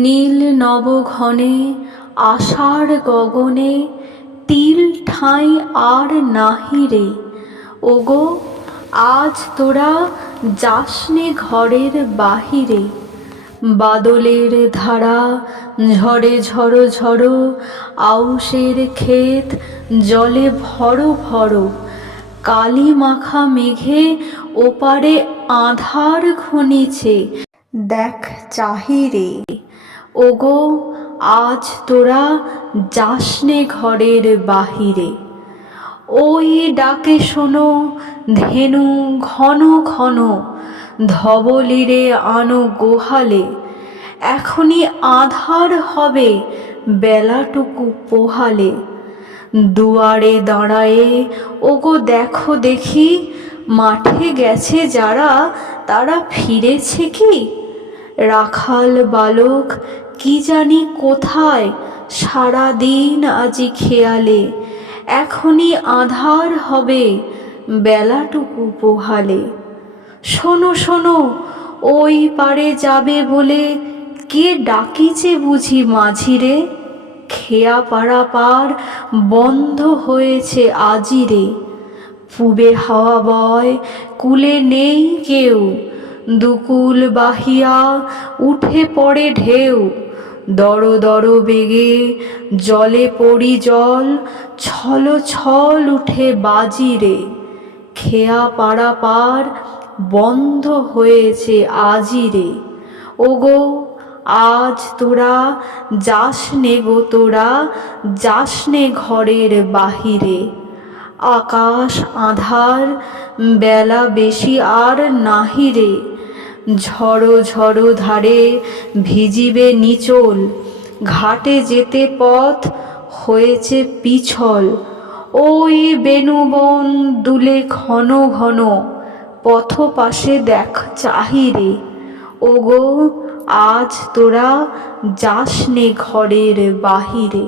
নীল নবঘনে আষাঢ় গগনে তিল ঠাঁই আর নাহি রে। ওগো আজ তোরা যাসনে ঘরের বাহিরে। বাদলের ধারা ঝড়ে ঝড়ো ঝড়ো, আউশের ক্ষেত জলে ভরো ভরো। কালি মাখা মেঘে ওপারে আঁধার ঘনিছে, দেখ চাহিরে। ওগো আজ তোরা যাসনে ঘরের বাহিরে। ওই ডাকে শোনো ধেনু ঘন ঘন, ধবলিরে আনো গোহালে। এখনি আঁধার হবে বেলাটুকু পোহালে। দুয়ারে দাঁড়ায়ে ওগো দেখো দেখি, মাঠে গেছে যারা তারা ফিরেছে কি? রাখাল বালক কি জানি কোথায় সারা দিন আজি খেয়ালে। এখনি আঁধার হবে বেলাটুকু পোহালে। শোনো শোনো ওই পারে যাবে বলে কে ডাকিছে বুঝি মাঝিরে? খেয়া পাড়া পার বন্ধ হয়েছে আজিরে। পূবে হাওয়া বয় কূলে নেই কেউ, দুকুল বাহিয়া উঠে পড়ে ঢেউ। দর দর বেগে জলে পড়ি জল, ছল ছল উঠে বাজিরে। খেয়া পাড়া পার বন্ধ হয়েছে আজিরে। ওগো আজ তোরা যাসনে গো তোরা যাসনে ঘরের বাহিরে। আকাশ আঁধার বেলা বেশি আর নাহিরে। ঝড়ো ঝড়ো ধারে ভিজিবে নিচল, ঘাটে যেতে পথ হয়েছে পিছল। ওই বেণুবন দুলে ঘন ঘন, পথ পাশে দেখ চাহিরে। ওগো আজ তোরা যাসনে ঘরের বাহিরে।